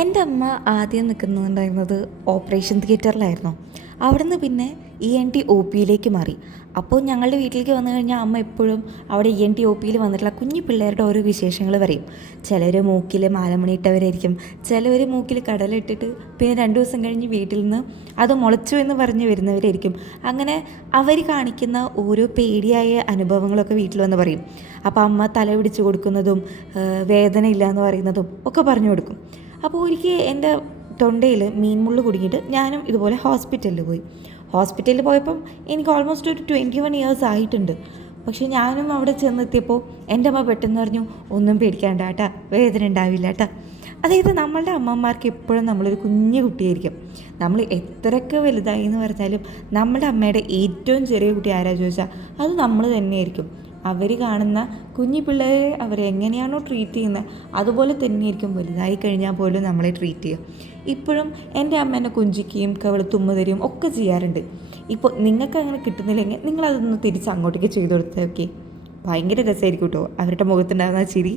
എൻ്റെ അമ്മ ആദ്യം നിൽക്കുന്നുണ്ടായിരുന്നത് ഓപ്പറേഷൻ തിയേറ്ററിലായിരുന്നു. അവിടുന്ന് പിന്നെ ENT OPയിലേക്ക് മാറി. അപ്പോൾ ഞങ്ങളുടെ വീട്ടിലേക്ക് വന്നു കഴിഞ്ഞാൽ അമ്മ എപ്പോഴും അവിടെ ENT OPയിൽ വന്നിട്ടുള്ള കുഞ്ഞു പിള്ളേരുടെ ഓരോ വിശേഷങ്ങൾ പറയും. ചിലർ മൂക്കിൽ മാലമണിയിട്ടവരായിരിക്കും, ചിലവർ മൂക്കിൽ കടലിട്ടിട്ട് പിന്നെ 2 ദിവസം കഴിഞ്ഞ് വീട്ടിൽ നിന്ന് അത് മുളച്ചു എന്ന് പറഞ്ഞ് വരുന്നവരായിരിക്കും. അങ്ങനെ അവർ കാണിക്കുന്ന ഓരോ പേടിയായ അനുഭവങ്ങളൊക്കെ വീട്ടിൽ വന്ന് പറയും. അപ്പോൾ അമ്മ തല പിടിച്ച് കൊടുക്കുന്നതും വേദന ഇല്ല എന്ന് പറയുന്നതും ഒക്കെ പറഞ്ഞു കൊടുക്കും. അപ്പോൾ ഒരിക്കൽ എൻ്റെ തൊണ്ടയിൽ മീൻമുള്ള് കുടുങ്ങിയിട്ട് ഞാനും ഇതുപോലെ ഹോസ്പിറ്റലിൽ പോയി. ഹോസ്പിറ്റലിൽ പോയപ്പം എനിക്ക് ഓൾമോസ്റ്റ് ഒരു 21 ഇയേഴ്സ് ആയിട്ടുണ്ട്. പക്ഷേ ഞാനും അവിടെ ചെന്നെത്തിയപ്പോൾ എൻ്റെ അമ്മ പെട്ടെന്ന് പറഞ്ഞു, ഒന്നും പേടിക്കാണ്ട കേട്ടാ, വേദന ഉണ്ടാവില്ല കേട്ടാ. അതായത് നമ്മളുടെ അമ്മമാർക്ക് എപ്പോഴും നമ്മളൊരു കുഞ്ഞു കുട്ടിയായിരിക്കും. നമ്മൾ എത്രയൊക്കെ വലുതായി എന്ന് പറഞ്ഞാലും നമ്മളുടെ അമ്മയുടെ ഏറ്റവും ചെറിയ കുട്ടി ആരാ ചോദിച്ചാൽ അത് നമ്മൾ തന്നെയായിരിക്കും. അവർ കാണുന്ന കുഞ്ഞു പിള്ളേരെ അവരെങ്ങനെയാണോ ട്രീറ്റ് ചെയ്യുന്നത് അതുപോലെ തന്നെയായിരിക്കും വലുതായി കഴിഞ്ഞാൽ പോലും നമ്മളെ ട്രീറ്റ് ചെയ്യുക. ഇപ്പോഴും എൻ്റെ അമ്മ എന്നെ കൊഞ്ചിക്കുകയും കവിളത്തുമ്മ തരികയും ഒക്കെ ചെയ്യാറുണ്ട്. ഇപ്പോൾ നിങ്ങൾക്ക് അങ്ങനെ കിട്ടുന്നില്ലെങ്കിൽ നിങ്ങളതൊന്ന് തിരിച്ച് അങ്ങോട്ടേക്ക് ചെയ്തു കൊടുത്താൽ ഓക്കെ, ഭയങ്കര രസമായിരിക്കും കേട്ടോ അവരുടെ മുഖത്തുണ്ടാകുന്ന ചിരി.